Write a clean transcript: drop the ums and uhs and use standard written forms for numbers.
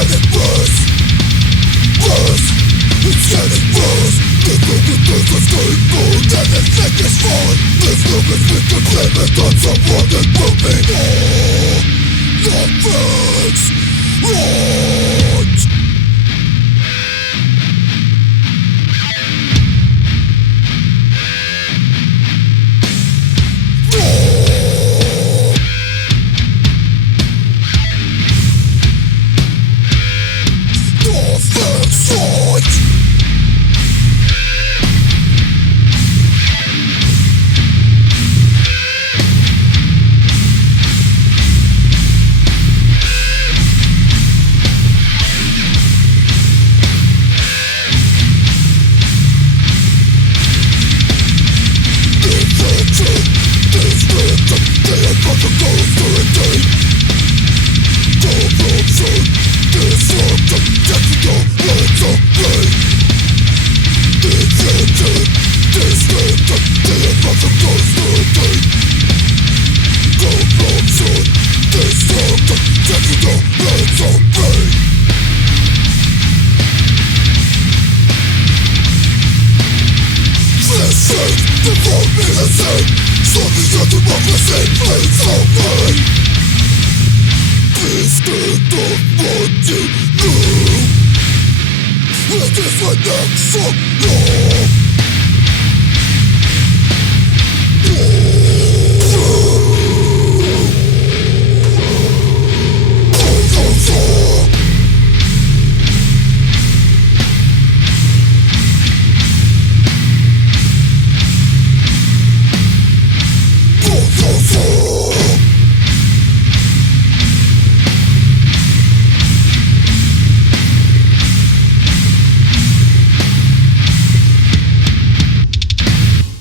getting worse. It's getting worse. This look is just a skateboard. Everything is fine. This look is we can blame it on someone that's moving on. Nothing's right. It is my next song.